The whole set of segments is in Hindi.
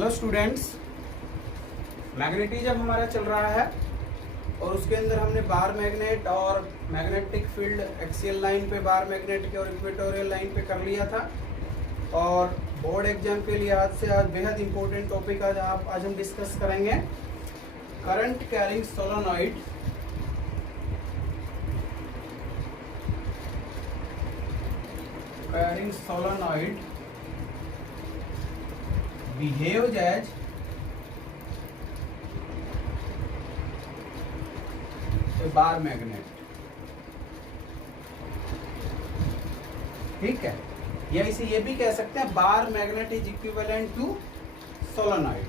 हेलो स्टूडेंट्स, मैग्नेटिज्म हमारा चल रहा है और उसके अंदर हमने बार मैग्नेट और मैग्नेटिक फील्ड एक्सियल लाइन पे बार मैग्नेट के और इक्वेटोरियल लाइन पे कर लिया था। और बोर्ड एग्जाम के लिहाज से आज बेहद इंपॉर्टेंट टॉपिक आज हम डिस्कस करेंगे current carrying solenoid. Carrying solenoid behaves as a bar magnet। ठीक है, या इसे ये भी कह सकते हैं bar magnet is equivalent to solenoid,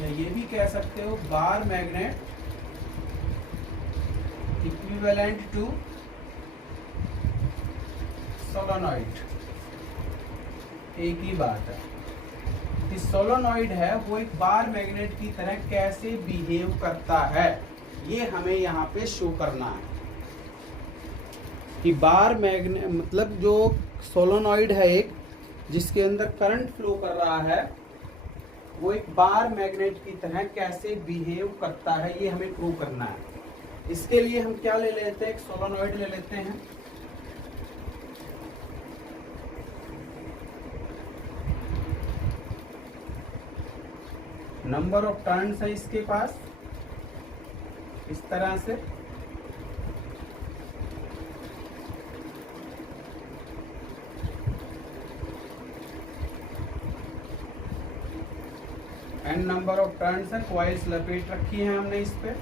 या ये भी कह सकते हो bar magnet equivalent to solenoid. एक ही बात है कि सोलेनॉइड है वो एक बार मैग्नेट की तरह कैसे बिहेव करता है, ये हमें यहाँ पे शो करना है कि बार मैग्नेट मतलब जो सोलेनॉइड है एक जिसके अंदर करंट फ्लो कर रहा है वो एक बार मैग्नेट की तरह कैसे बिहेव करता है, ये हमें प्रूव करना है। इसके लिए हम क्या ले लेते हैं, एक सोलेनॉइड ले लेते हैं। नंबर ऑफ टर्न्स है इसके पास इस तरह से, एन नंबर ऑफ टर्न्स है। कॉइल्स लपेट रखी है हमने इस पे,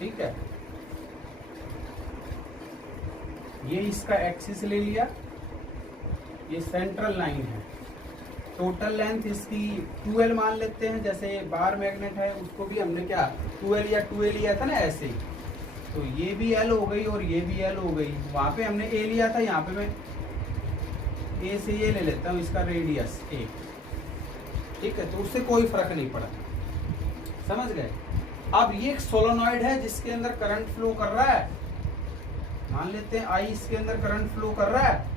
ठीक है। ये इसका एक्सिस ले लिया, ये सेंट्रल लाइन है। टोटल लेंथ इसकी 2L मान लेते हैं, जैसे बार मैग्नेट है उसको भी हमने क्या 2L या 2A लिया था ना, ऐसे ही। तो ये भी L हो गई और ये भी L हो गई। वहां पे हमने A लिया था, यहाँ पे मैं A से ये ले लेता हूँ, इसका रेडियस A, ठीक है। तो उससे कोई फर्क नहीं पड़ा, समझ गए। अब ये एक सोलेनॉइड है जिसके अंदर करंट फ्लो कर रहा है, मान लेते हैं I इसके अंदर करंट फ्लो कर रहा है।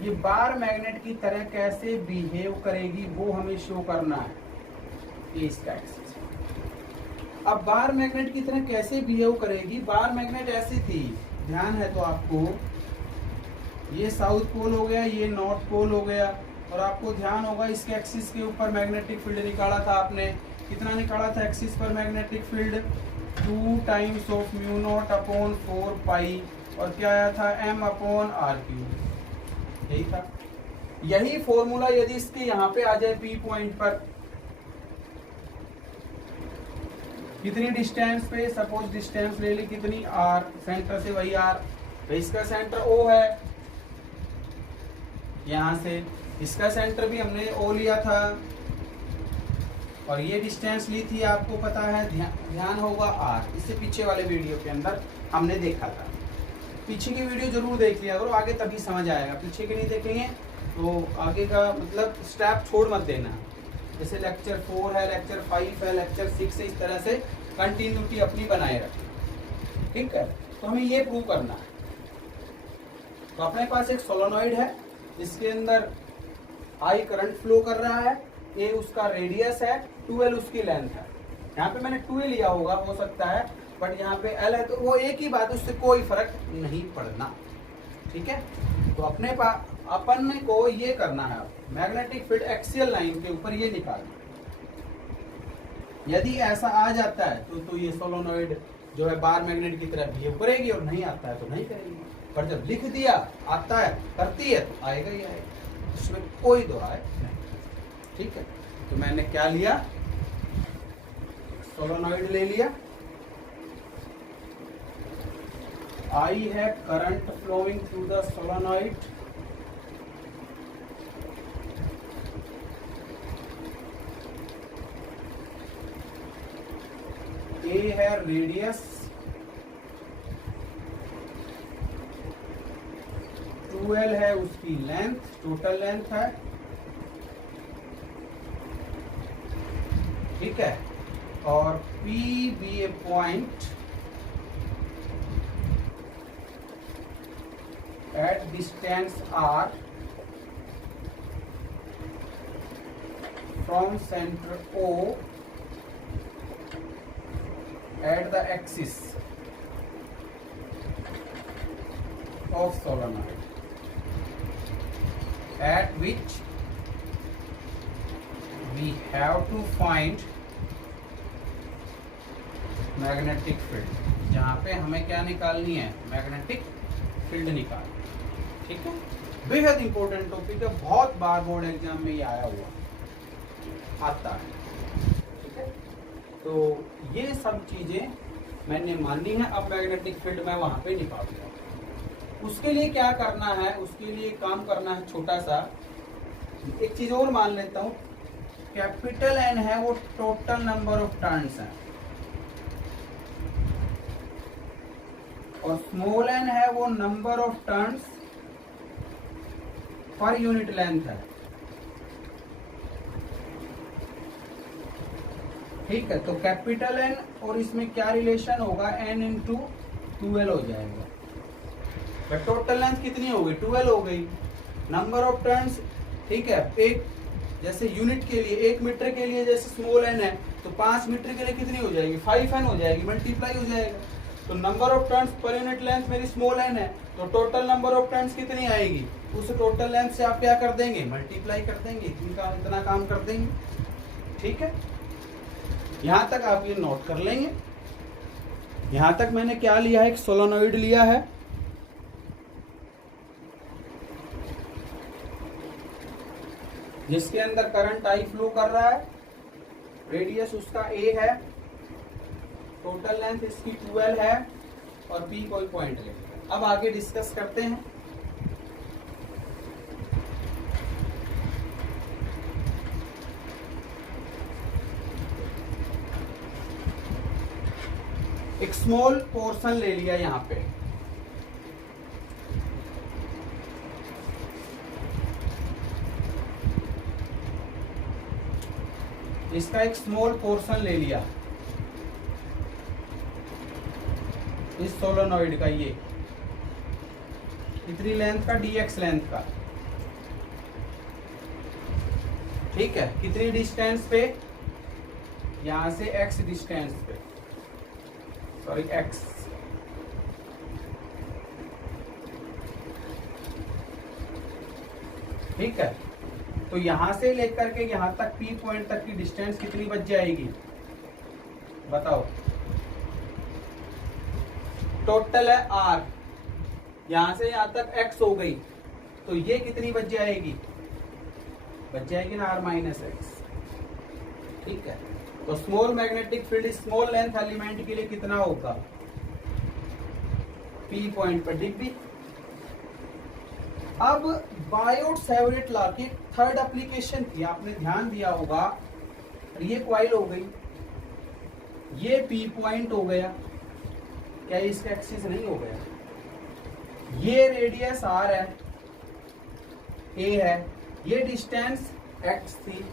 ये बार मैग्नेट की तरह कैसे बिहेव करेगी वो हमें शो करना है, ये इसका एक्सिस। अब बार मैग्नेट की तरह कैसे बिहेव करेगी, बार मैग्नेट ऐसी थी, ध्यान है तो आपको, ये साउथ पोल हो गया, ये नॉर्थ पोल हो गया। और आपको ध्यान होगा इसके एक्सिस के ऊपर मैग्नेटिक फील्ड निकाला था आपने, कितना निकाला था एक्सिस पर magnetic field, 2 times of mu nought upon 4 पाई, और क्या आया था m अपॉन r क्यूब, यही था। यही फॉर्मूला यदि इसके यहाँ पे आ जाए P पॉइंट पर, कितनी डिस्टेंस पे, सपोज डिस्टेंस ले ली कितनी r, सेंटर से वही r, तो इसका सेंटर O है, यहां से इसका सेंटर भी हमने O लिया था, और ये डिस्टेंस ली थी आपको पता है, ध्यान होगा r। इससे पीछे वाले वीडियो के अंदर हमने देखा था, पीछे की वीडियो जरूर देख लिया करो, आगे तभी समझ आएगा। पीछे के नहीं देखेंगे तो आगे का मतलब स्टेप छोड़ मत देना। जैसे लेक्चर 4 है, लेक्चर 5 है, लेक्चर 6 है, इस तरह से कंटिन्यूटी अपनी बनाए रखें, ठीक है। तो हमें ये प्रूव करना है। तो अपने पास एक सोलेनॉइड है जिसके अंदर I करंट फ्लो कर रहा है, A उसका रेडियस है, 2L उसकी लेंथ है। यहाँ पे मैंने 2A लिया होगा, हो सकता है, बट यहाँ पे L है, तो वो एक ही बात, उससे कोई फर्क नहीं पड़ना, ठीक है। तो अपन को ये करना है, मैग्नेटिक फील्ड एक्सियल लाइन के ऊपर ये निकालना। यदि ऐसा आ जाता है तो ये सोलेनॉइड जो है बार मैग्नेट की तरह बिहेव करेगी, और नहीं आता है तो नहीं करेगी। पर जब लिख दिया आता है, करती है तो आएगा ही आएगा, इसमें कोई दो राय नहीं, ठीक है। तो मैंने क्या लिया, सोलेनॉइड ले लिया, I है current flowing through the solenoid, A है रेडियस, 2L है उसकी लेंथ, टोटल लेंथ है, ठीक है। और P be a point at the distance r from center O at the axis of solenoid at which we have to find magnetic field, जहां पे हमें क्या निकालनी है, मैग्नेटिक फील्ड निकालनी, ठीक है। बेहद इंपॉर्टेंट टॉपिक है, बहुत बार बोर्ड एग्जाम में ये आया हुआ आता है, ठीक है। तो ये सब चीजें मैंने मानी है। अब मैग्नेटिक फील्ड मैं वहां पे निकालूंगा। उसके लिए क्या करना है, उसके लिए काम करना है छोटा सा। एक चीज और मान लेता हूं, कैपिटल एन है वो टोटल नंबर ऑफ टर्न्स है, और स्मॉल एन है वो number of turns per unit length है, ठीक है। तो कैपिटल एन और इसमें क्या रिलेशन होगा, एन इंटू 12 हो जाएगा। बट टोटल लेंथ कितनी हो गई, 12 हो गई। नंबर ऑफ टर्न्स, ठीक है, एक जैसे यूनिट के लिए 1 मीटर के लिए जैसे स्मॉल एन है, तो 5 मीटर के लिए कितनी हो जाएगी, 5 एन हो जाएगी, मल्टीप्लाई हो जाएगा। तो number of turns per unit length मेरी स्मॉल एन है, तो टोटल नंबर ऑफ टर्न्स कितनी आएगी, उस टोटल लेंथ से आप क्या कर देंगे, मल्टीप्लाई कर देंगे, इतना काम कर देंगे, ठीक है। यहां तक आप ये नोट कर लेंगे। यहां तक मैंने क्या लिया है, एक सोलेनोइड लिया है, जिसके अंदर करंट आई फ्लो कर रहा है, रेडियस उसका ए है, टोटल लेंथ इसकी 12 है, और पी कोई पॉइंट ले। अब आगे डिस्कस करते हैं। एक स्मॉल पोर्शन ले लिया यहां पे, इसका एक स्मॉल पोर्शन ले लिया इस सोलेनोइड का, ये कितनी लेंथ का, dx लेंथ का, ठीक है। कितनी डिस्टेंस पे, यहां से x डिस्टेंस पे, सॉरी x, ठीक है। तो यहां से लेकर के यहां तक P पॉइंट तक की डिस्टेंस कितनी बच जाएगी, बताओ। टोटल है r, यहां से यहां तक x हो गई, तो ये कितनी बच जाएगी, बच जाएगी ना r माइनस एक्स, ठीक है। तो small magnetic field small length element के लिए कितना होगा, P पॉइंट पर डिग्री। अब बायोट सेवरेट लॉ की थर्ड एप्लीकेशन थी, आपने ध्यान दिया होगा, ये कॉइल हो गई, ये P पॉइंट हो गया, क्या इसका एक्सिस नहीं हो गया, ये रेडियस r है, a है, ये डिस्टेंस x थी।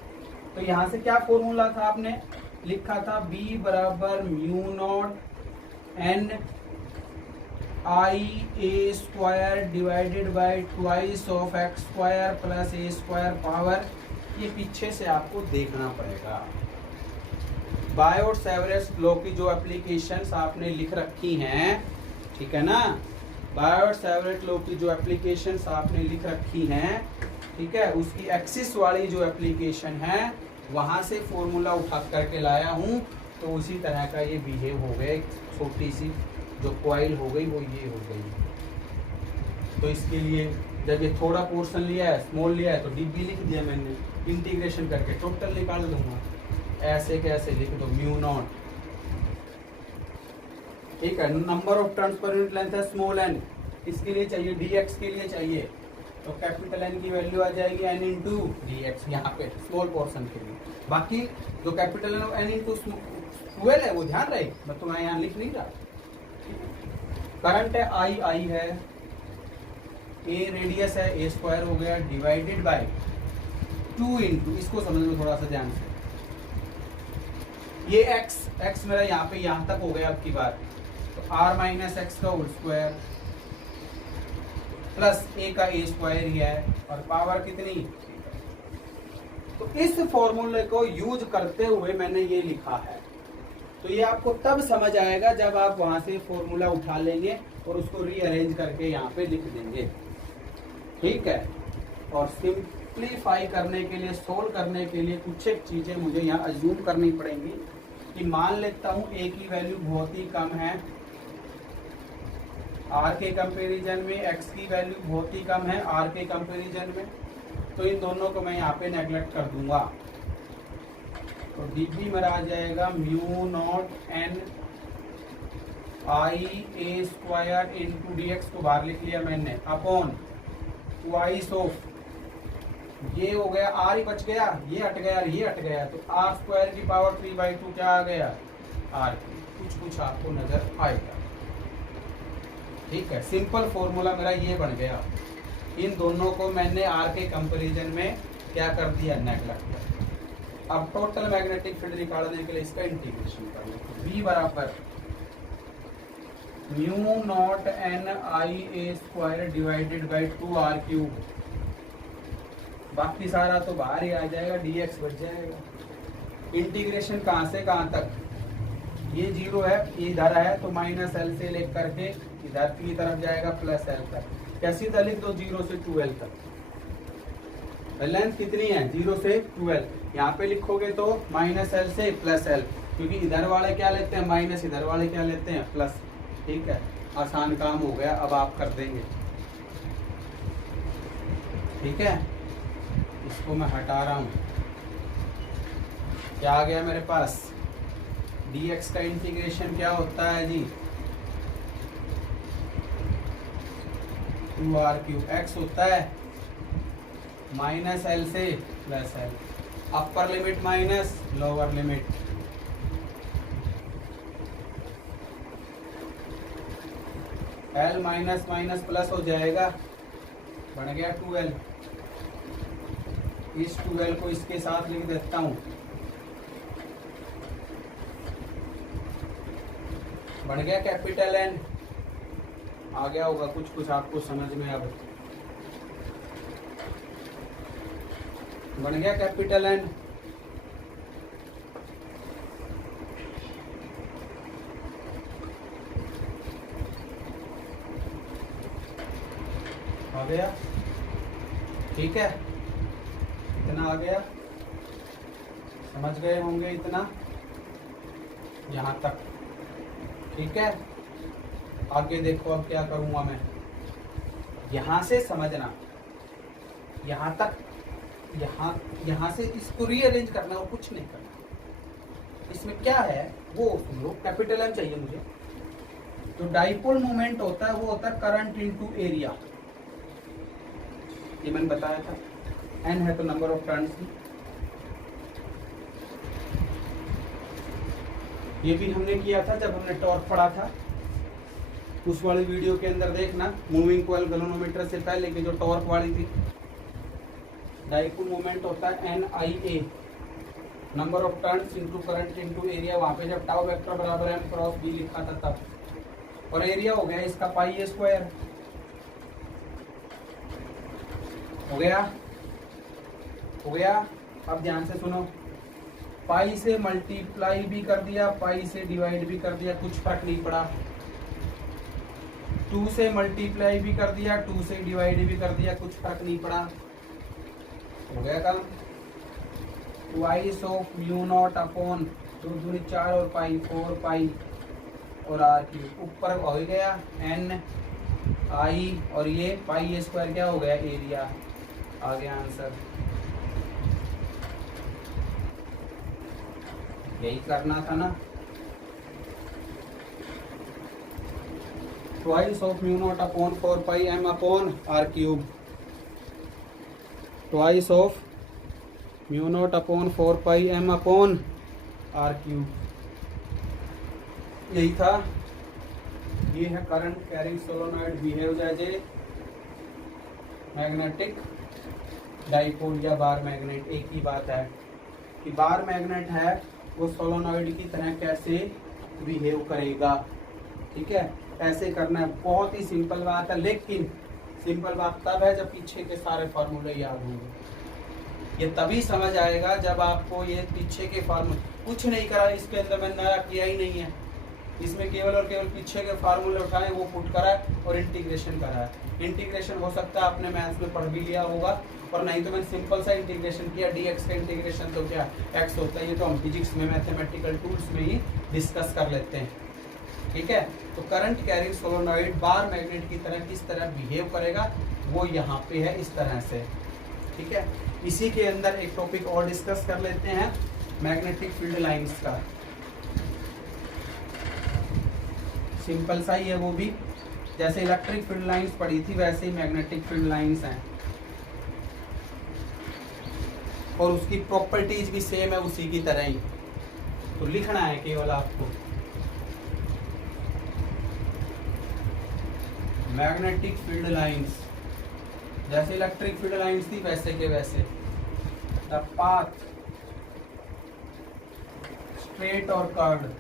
तो यहां से क्या फॉर्मूला था, आपने लिखा था b बराबर mu naught n i a square divided by twice of x square plus a square power. ये पीछे से आपको देखना पड़ेगा। बायोट सेवरेट लॉ की जो एप्लीकेशंस आपने लिख रखी हैं, ठीक है ना, बायोट सेवरेट लॉ की जो एप्लीकेशंस आपने लिख रखी हैं, ठीक है, उसकी एक्सिस वाली जो एप्लीकेशन है, वहां से फॉर्मूला उठा करके लाया हूं। तो उसी तरह का ये बिहेव हो गया, छोटी सी जो कॉइल हो गई वो ये हो गई। तो इसके लिए जब ये थोड़ा पोर्शन लिया है, स्मॉल लिया है, तो डीबी लिख दिया मैंने, इंटीग्रेशन करके टोटल निकाल दूंगा, ऐसे कैसे लिख दो, म्यू नॉट, ठीक है। Number of turns per unit length है स्मॉल एन, इसके लिए चाहिए, dx के लिए चाहिए, तो कैपिटल एन की वैल्यू आ जाएगी n इंटू dx, यहाँ पे स्मॉल पोर्शन के लिए। बाकी जो कैपिटल एन इंटू 12 है वो ध्यान रहे, मैं तुम्हें यहाँ लिख नहीं रहा। करंट है I है, a रेडियस है, a स्क्वायर हो गया, डिवाइडेड बाय 2 इंटू, इसको समझ लो थोड़ा सा ध्यान से, ये x मेरा यहाँ पे यहाँ तक हो गया अब की बार, तो r माइनस एक्स का होल स्क्वायर प्लस ए का ए स्क्वायर ही है और पावर कितनी। तो इस फॉर्मूले को यूज करते हुए मैंने ये लिखा है। तो ये आपको तब समझ आएगा जब आप वहां से फॉर्मूला उठा लेंगे और उसको रीअरेंज करके यहाँ पे लिख देंगे, ठीक है। और सिंप्लीफाई करने के लिए, सोल्व करने के लिए कुछ एक चीजें मुझे यहाँ अज्यूम करनी पड़ेंगी कि मान लेता हूँ ए की वैल्यू बहुत ही कम है, आर के कंपैरिजन में एक्स की वैल्यू बहुत ही कम है आर के कंपैरिजन में, तो इन दोनों को मैं यहाँ पे नेगलेक्ट कर दूंगा। तो dv मेरा आ जाएगा mu not an I A square into D x को बाहर लिख लिया मैंने अपॉन ट्वाइस ऑफ, ये हो गया आर ही बच गया, ये हट गया ये हट गया, तो आर स्क्वायर की पावर 3/2 क्या आ गया आर की, कुछ कुछ आपको नजर आएगा, ठीक है। सिंपल फॉर्मूला मेरा ये बन गया। इन दोनों को मैंने आर के कंपैरिजन में क्या कर दिया, नेगलेक्ट कर। अब टोटल मैग्नेटिक फील्ड निकालने के लिए इसका इंटीग्रेशन कर लें। V बराबर mu not an I A square divided by 2r cube, बाकी सारा तो बाहर ही आ जाएगा, dx बच जाएगा। इंटीग्रेशन कहाँ से कहाँ तक, ये 0 है, ये इधर है तो माइनस एल से लेकर के इधर की तरफ जाएगा प्लस एल तक। कैसी तरह लिख दो 0 से 2l तक। लेंथ कितनी है 0 से 2l, यहाँ पे लिखोगे तो माइनस एल से प्लस एल, क्योंकि इधर वाले क्या लेते हैं माइनस, इधर वाले क्या लेते हैं प्लस, ठीक है। आसान काम हो गया, अब आप कर देंगे, ठीक है। इसको मैं हटा रहा हूँ, क्या आ गया मेरे पास, dx का इंटीग्रेशन क्या होता है जी 2r क्यूब, x होता है माइनस एल से plus L, upper limit minus lower limit, L minus minus plus हो जाएगा, बन गया 2l। इस 2l को इसके साथ लिख देता हूं, बन गया कैपिटल एन। आ गया होगा कुछ कुछ आपको समझ में, अब बन गया कैपिटल एन। आ गया, ठीक है, इतना आ गया, समझ गए होंगे इतना यहां तक, ठीक है। आगे देखो अब क्या करूंगा मैं, यहां से समझना, यहां तक, यहां से इसको रीअरेंज करना और कुछ नहीं करना। इसमें क्या है वो सुन लो, कैपिटल एम चाहिए मुझे। जो डाइपोल मोमेंट होता है वो होता है करंट इनटू एरिया, ये मैंने बताया था। एन है तो नंबर ऑफ टर्न्स, ये भी हमने किया था जब हमने टॉर्क पढ़ा था, उस वाली वीडियो के अंदर देखना, मूविंग कॉइल गैल्वेनोमीटर से पहले की जो टॉर्क वाली थी। डाइपोल मोमेंट होता है N I A, number of turns into current into area, वहां पे जब टाउ वेक्टर बराबर एम क्रॉस बी लिखा था तब, और एरिया हो गया इसका पाई ए स्क्वायर, हो गया, हो गया। अब ध्यान से सुनो, पाई से मल्टीप्लाई भी कर दिया, पाई से डिवाइड भी कर दिया, कुछ फर्क नहीं पड़ा। 2 से मल्टीप्लाई भी कर दिया, 2 से डिवाइड भी कर दिया, कुछ फर्क नहीं पड़ा, हो गया काम। Twice of mu nought upon 2 दूनी 4 और पाई 4 पाई और आर क्यूब, ऊपर हो गया एन आई और ये पाई ए स्क्वायर क्या हो गया एरिया, आ गया आंसर। यही करना था ना। Twice of mu nought upon 4 pi m upon r cube, twice of mu nought upon 4 pi m upon r cube, यही था। ये है current carrying solenoid behaves as a magnetic dipole या बार मैग्नेट। एक ही बात है कि बार मैग्नेट है वो सोलेनॉइड की तरह कैसे बिहेव करेगा, ठीक है, ऐसे करना है। बहुत ही सिंपल बात है, लेकिन सिंपल बात तब है जब पीछे के सारे फार्मूले याद होंगे। ये तभी समझ आएगा जब आपको ये पीछे के फार्मूले, कुछ नहीं करा इसके अंदर, मैंने नया किया ही नहीं है इसमें, केवल और केवल पीछे के फार्मूले उठाए, वो पुट करा है और इंटीग्रेशन करा है। इंटीग्रेशन हो सकता है आपने मैथ्स में पढ़ भी लिया होगा, और नहीं तो मैंने सिंपल सा इंटीग्रेशन किया। dx का इंटीग्रेशन तो क्या x होता है, ये तो हम फिजिक्स में मैथमेटिकल टूल्स में ही डिस्कस कर लेते हैं, ठीक है। तो current carrying solenoid bar magnet की तरह किस तरह बिहेव करेगा वो यहाँ पे है इस तरह से, ठीक है। इसी के अंदर एक टॉपिक और डिस्कस कर लेते हैं, मैग्नेटिक फील्ड लाइंस का। सिंपल सा ही है वो भी, जैसे इलेक्ट्रिक फील्ड लाइंस पढ़ी थी वैसे ही मैग्नेटिक फील्ड लाइंस हैं, और उसकी प्रॉपर्टीज भी सेम है उसी की तरह ही। तो लिखना है केवल आपको, मैग्नेटिक फील्ड लाइंस जैसे इलेक्ट्रिक फील्ड लाइंस थी वैसे के वैसे, द पाथ स्ट्रेट और कर्व्ड,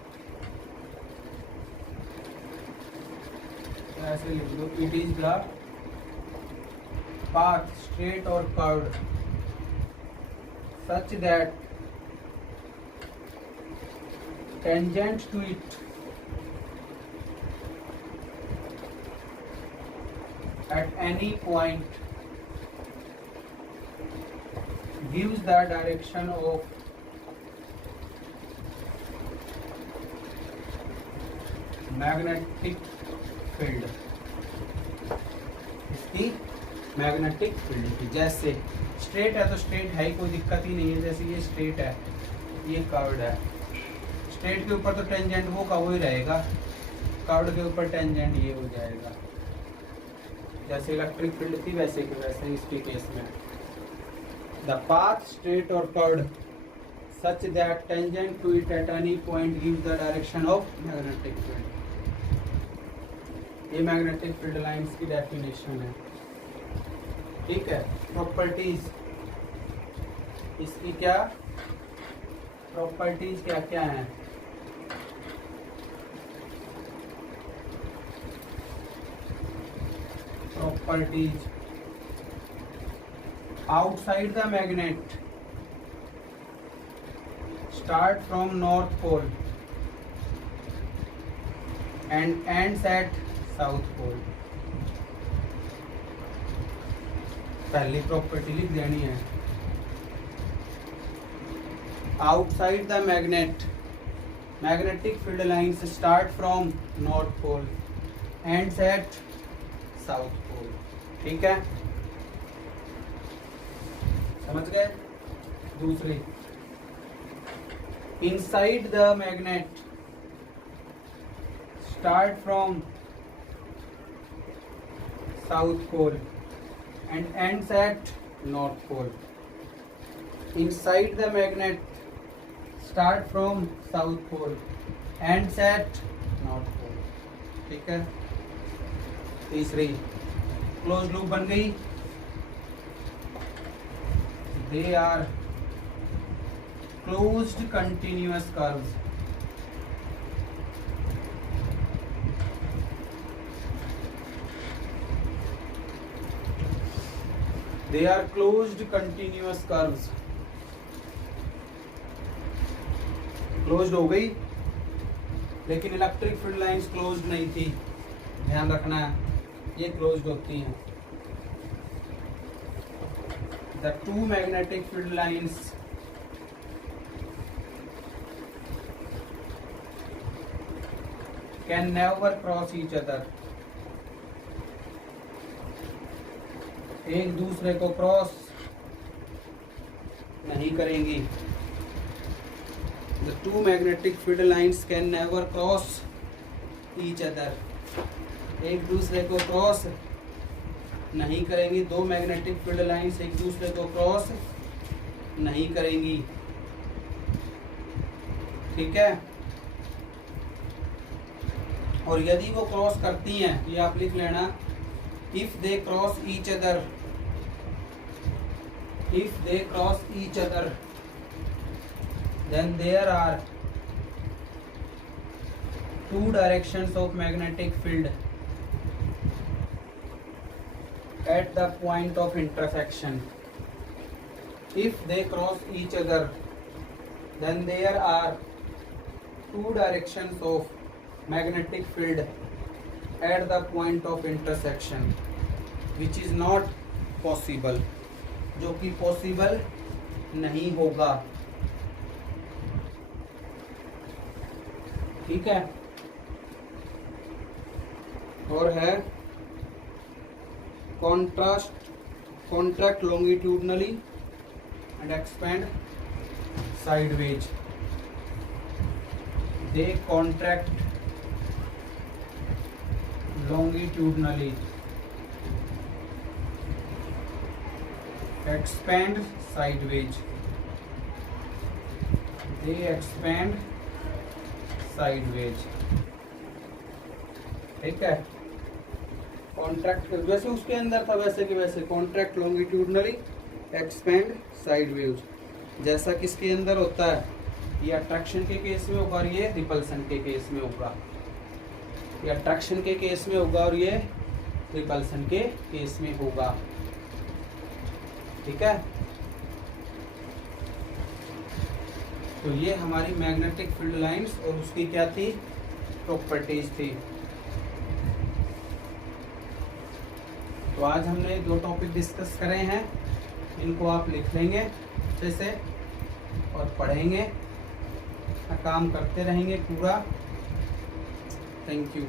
ऐसे लिख लो, it is the path straight और curved such that tangent to it at any point gives the direction of magnetic field, इसकी मैग्नेटिक फील्ड की। जैसे स्ट्रेट है तो स्ट्रेट है ही, कोई दिक्कत ही नहीं है, जैसे ये स्ट्रेट है ये कर्व्ड है, स्ट्रेट के ऊपर तो टेंजेंट वो का वो ही रहेगा, कर्व्ड के ऊपर टेंजेंट ये हो जाएगा। जैसे इलेक्ट्रिक फील्ड थी वैसे के वैसे इसके केस में, द पाथ स्ट्रेट और curved such that tangent to it at any point gives the direction of magnetic field. ये मैग्नेटिक फील्ड लाइंस की डेफिनेशन है, ठीक है। प्रॉपर्टीज इसकी क्या प्रॉपर्टीज क्या क्या हैं, properties outside the magnet start from north pole and ends at south pole. पहली प्रॉपर्टी लिख देनी है, outside the magnet, magnetic field lines start from north pole ends at south pole, ठीक है, समझ गए। दूसरी, inside the magnet start from south pole and ends at north pole. Inside the magnet start from south pole ends at north pole, ठीक है। तीसरी, क्लोज लूप बन गई, they are closed continuous curves, they are closed continuous curves, closed हो गई, लेकिन इलेक्ट्रिक फील्ड लाइंस क्लोज्ड नहीं थी, ध्यान रखना है, ये क्लोज्ड होती हैं। The two magnetic field lines can never cross each other, एक दूसरे को क्रॉस नहीं करेंगी। The two magnetic field lines can never cross each other, एक दूसरे को क्रॉस नहीं करेंगी। दो मैग्नेटिक फील्ड लाइंस एक दूसरे को क्रॉस नहीं करेंगी, ठीक है। और यदि वो क्रॉस करती हैं, ये आप लिख लेना, if they cross each other, if they cross each other, then there are two directions of magnetic field at the point of intersection. If they cross each other, then there are two directions of magnetic field at the point of intersection, which is not possible, जो कि पॉसिबल नहीं होगा। ठीक है। और है contract longitudinally and expand sideways. They contract longitudinally, expand sideways. They expand sideways. ठीक है। कॉन्ट्रैक्ट जैसे उसके अंदर था वैसे कि वैसे कॉन्ट्रैक्ट लॉन्गिट्यूडनली एक्सपेंड साइडवेज, जैसा किसके अंदर होता है, ये अट्रैक्शन के केस में होगा और ये रिपल्सन के केस में होगा। ये अट्रैक्शन के केस में होगा और ये रिपल्सन के केस में होगा। ठीक है। तो ये हमारी मैग्नेटिक फील्ड लाइंस और उसकी क्या थी, प्रॉपर्टीज थी। तो आज हमने 2 टॉपिक डिस्कस करे हैं, इनको आप लिख लेंगे अच्छे से और पढ़ेंगे, काम करते रहेंगे पूरा। Thank you.